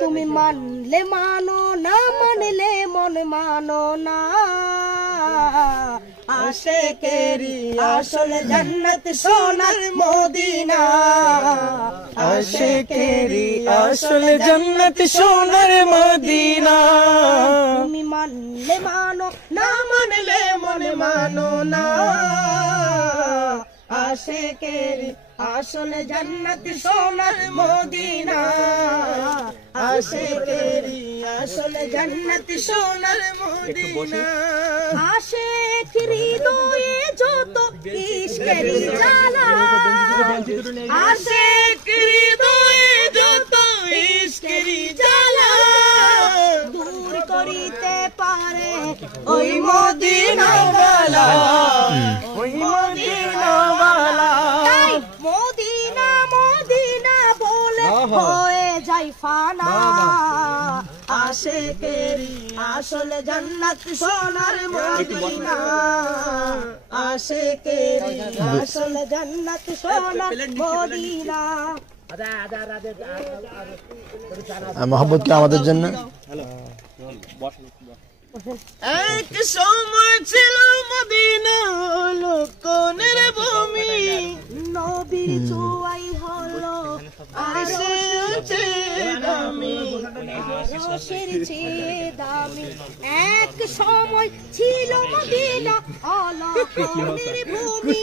তুমি মানলে মানো না মানলে মন মানো না আশিকেরি আসল জান্নাত সোনার মদিনা আশিকেরি আসল জান্নাত সোনার মদিনা তুমি মানলে মানো না মানলে মন মানো না আশিকেরি আসল জান্নাত সোনার মদিনা আশিকেরি আসল জান্নাত সোনার মদিনা আশিক হৃদয়ে যত ইশকেরি জ্বালা আশিক হৃদয়ে যত ইশকেরি জ্বালা দূর করিতে পারে ওই মদিনা ওয়ালা ওই মদিনা ওয়ালা মদিনা মদিনা বলে হয়ে যাই ফানা আশিকেরি আসল জান্নাত সোনার মদিনা আশিকেরি আসল জান্নাত সোনার মদিনা মোহাম্মদ কি আমাদের জন্য এক সময় ছিল মদিনা হলো কোনের ভূমি নবীর চুয়াই হলো আরশের দামি আরশের চেয়ে দামি এক সময় ছিল মদিনা হলো কোনের ভূমি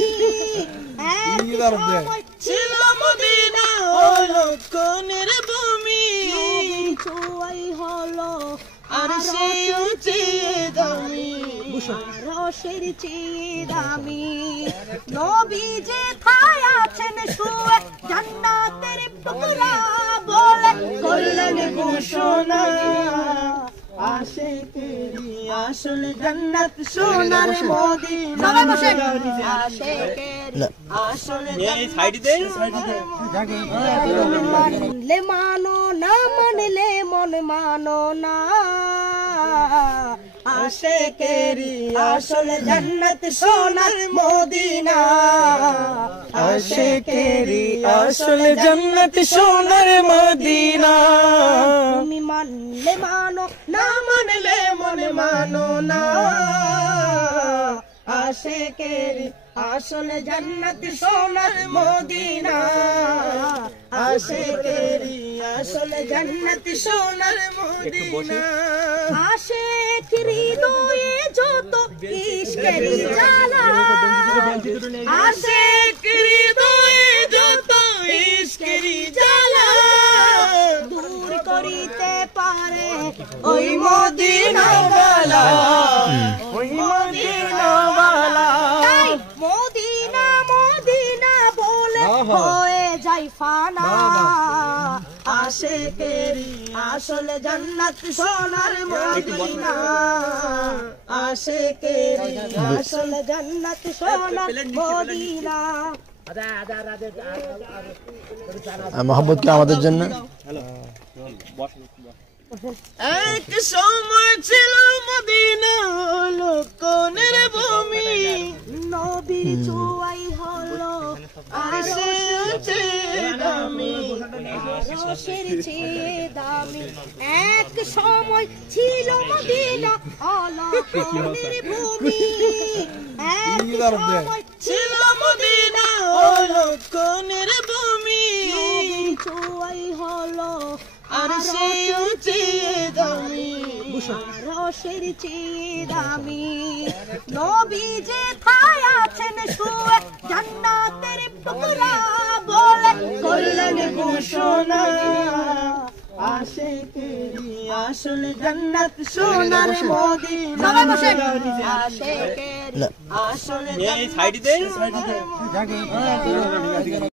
এক সময় ছিল মদিনা হলো কোনের ভূমি নবীর চুয়াই হলো আরশের চেয়ে দামি আরশের চেয়ে দামি নবী যে ঠায় আছেন শুয়ে জান্নাতের টুকরা বলে করলেন ঘোষণা আশিকেরি আসল জান্নাত সোনার মদিনা আশিকেরি আসল মানলে মানো না মানলে মন মানো না আশিকেরি আসল জান্নাত সোনার মদিনা আশিকেরি আসল জান্নাত সোনার মদিনা তুমি মানলে মানো না মানলে মন মানো না আশিকেরি আসল জান্নাত সোনার মদিনা আশিকেরি আসল জান্নাত সোনার মদিনা আশিক হৃদয়ে যত ইশকেরি জ্বালা আশিক হৃদয়ে যত ইশকেরি জ্বালা দূর করিতে পারে ওই মদিনা ওয়ালা ওই মদিনা ওয়ালা মদিনা মদিনা বলে হয়ে যাই ফানা আশিকেরি আসল জান্নাত সোনার মদিনা আশিকেরি আসল জান্নাত সোনার মদিনা মোহাম্মদ কি আমাদের জন্য এক সময় ছিল মদিনা হলো কোনের ভূমি নবীর চুয়াই হলো আরশের চেয়ে দামি আরশের চেয়ে দামি এক সময় ছিল মদিনা হলো কোনের ভূমি এক সময় ছিল মদিনা হলো কোনের ভূমি নবীর চুয়াই হলো আরশের চেয়ে দামি আরশের চেয়ে দামি নবী যে ঠায় আছেন শুয়ে জান্নাতের টুকরা বলে করলেন ঘোষণা আশিকেরি আসল জান্নাত সোনার মদিনা আশিকেরি আসল জান্নাত সোনার মদিনা